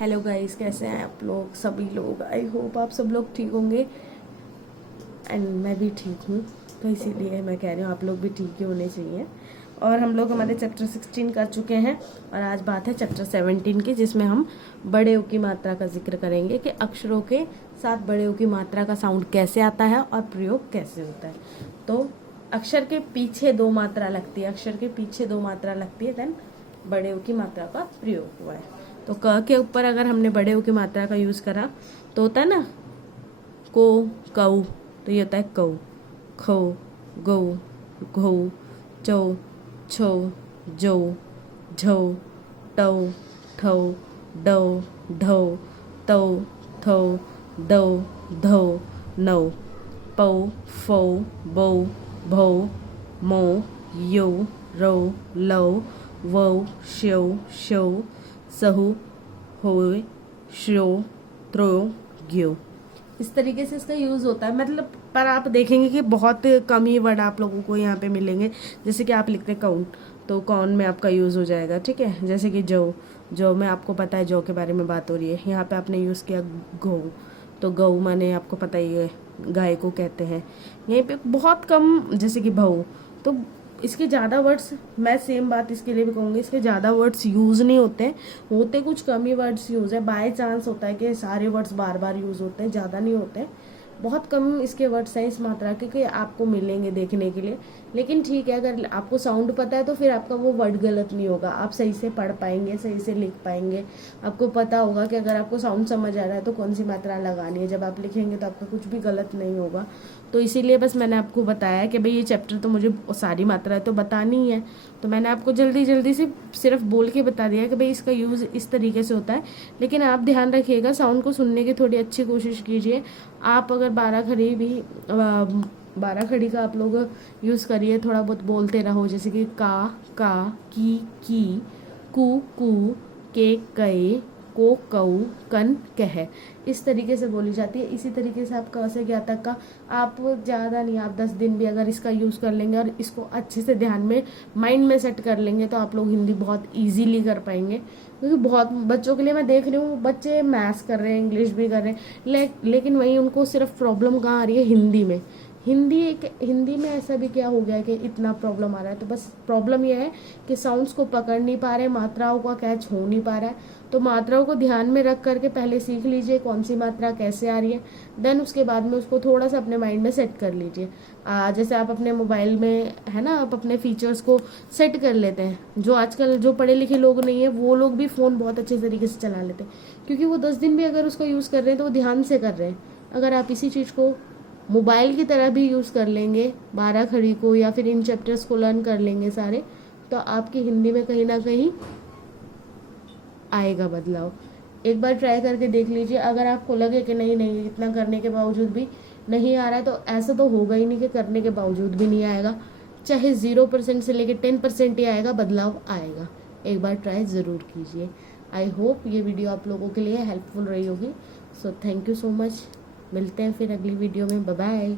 Hello guys, कैसे हैं आप लोग? सभी लोग, आई होप आप सब लोग ठीक होंगे एंड मैं भी ठीक हूँ। तो इसीलिए मैं कह रही हूँ आप लोग भी ठीक ही होने चाहिए। और हम लोग हमारे चैप्टर 16 कर चुके हैं और आज बात है चैप्टर 17 की, जिसमें हम बड़े ओ की मात्रा का जिक्र करेंगे कि अक्षरों के साथ बड़े ओ की मात्रा का साउंड कैसे आता है और प्रयोग कैसे होता है। तो अक्षर के पीछे दो मात्रा लगती है, अक्षर के पीछे दो मात्रा लगती है, देन बड़े ओ की मात्रा का प्रयोग हुआ है। तो क के ऊपर अगर हमने बड़े ओ की मात्रा का यूज करा तो होता है ना को, कऊ, तो ये होता है कऊ, खो, गौ, घो, चौ, छो, जो, झो, टौ, ठौ, डौ, ढौ, तौ, थौ, दौ, धौ, नौ, पौ, फौ, बौ, भौ, मौ, यो, रौ, लौ, वौ, श्यौ, शौ, सहु, होय, श्यो, त्रो, ज्यो। इस तरीके से इसका यूज़ होता है। मतलब पर आप देखेंगे कि बहुत कम ही वर्ड आप लोगों को यहाँ पे मिलेंगे। जैसे कि आप लिखते हैं काउंट, तो कौन में आपका यूज़ हो जाएगा, ठीक है। जैसे कि जो में आपको पता है जो के बारे में बात हो रही है, यहाँ पे आपने यूज़ किया गौ, तो गौ माने आपको पता ही है गाय को कहते हैं। यहीं पे बहुत कम, जैसे कि भऊ, तो इसके ज़्यादा वर्ड्स, मैं सेम बात इसके लिए भी कहूँगी, इसके ज़्यादा वर्ड्स यूज़ नहीं होते कुछ कम ही वर्ड्स यूज़ है। बाय चांस होता है कि सारे वर्ड्स बार बार यूज़ होते हैं, ज़्यादा नहीं होते हैं। बहुत कम इसके वर्ड्स हैं इस मात्रा के कि आपको मिलेंगे देखने के लिए। लेकिन ठीक है, अगर आपको साउंड पता है तो फिर आपका वो वर्ड गलत नहीं होगा, आप सही से पढ़ पाएंगे, सही से लिख पाएंगे। आपको पता होगा कि अगर आपको साउंड समझ आ रहा है तो कौन सी मात्रा लगानी है, जब आप लिखेंगे तो आपका कुछ भी गलत नहीं होगा। तो इसीलिए बस मैंने आपको बताया कि भाई ये चैप्टर तो मुझे सारी मात्रा तो बतानी है, तो मैंने आपको जल्दी जल्दी से सिर्फ बोल के बता दिया कि भाई इसका यूज़ इस तरीके से होता है। लेकिन आप ध्यान रखिएगा, साउंड को सुनने की थोड़ी अच्छी कोशिश कीजिए। आप अगर 12 खड़ी का आप लोग यूज़ करिए, थोड़ा बहुत बोलते रहो, जैसे कि का, की, कू, के, कए, को, कऊ, कन, कह, इस तरीके से बोली जाती है। इसी तरीके से आप क से ज्ञ तक का, आप ज़्यादा नहीं, आप 10 दिन भी अगर इसका यूज़ कर लेंगे और इसको अच्छे से ध्यान में माइंड में सेट कर लेंगे तो आप लोग हिंदी बहुत इजीली कर पाएंगे। क्योंकि बहुत बच्चों के लिए मैं देख रही हूँ, बच्चे मैथ्स कर रहे हैं, इंग्लिश भी कर रहे हैं, लेकिन वहीं उनको सिर्फ प्रॉब्लम कहाँ आ रही है, हिंदी में। हिंदी में ऐसा भी क्या हो गया कि इतना प्रॉब्लम आ रहा है। तो बस प्रॉब्लम यह है कि साउंड्स को पकड़ नहीं पा रहे, मात्राओं का कैच हो नहीं पा रहा है। तो मात्राओं को ध्यान में रख करके पहले सीख लीजिए कौन सी मात्रा कैसे आ रही है, देन उसके बाद में उसको थोड़ा सा अपने माइंड में सेट कर लीजिए। जैसे आप अपने मोबाइल में है ना, आप अपने फीचर्स को सेट कर लेते हैं। जो आजकल जो पढ़े लिखे लोग नहीं है वो लोग भी फ़ोन बहुत अच्छे तरीके से चला लेते हैं, क्योंकि वो 10 दिन भी अगर उसको यूज़ कर रहे हैं तो वो ध्यान से कर रहे हैं। अगर आप इसी चीज़ को मोबाइल की तरह भी यूज़ कर लेंगे, 12 खड़ी को, या फिर इन चैप्टर्स को लर्न कर लेंगे सारे, तो आपकी हिंदी में कहीं ना कहीं आएगा बदलाव। एक बार ट्राई करके देख लीजिए। अगर आपको लगे कि नहीं इतना करने के बावजूद भी नहीं आ रहा है, तो ऐसा तो होगा ही नहीं कि करने के बावजूद भी नहीं आएगा। चाहे 0% से लेके 10% ही आएगा, बदलाव आएगा। एक बार ट्राई ज़रूर कीजिए। आई होप ये वीडियो आप लोगों के लिए हेल्पफुल रही होगी। So thank you so much. मिलते हैं फिर अगली वीडियो में। Bye bye.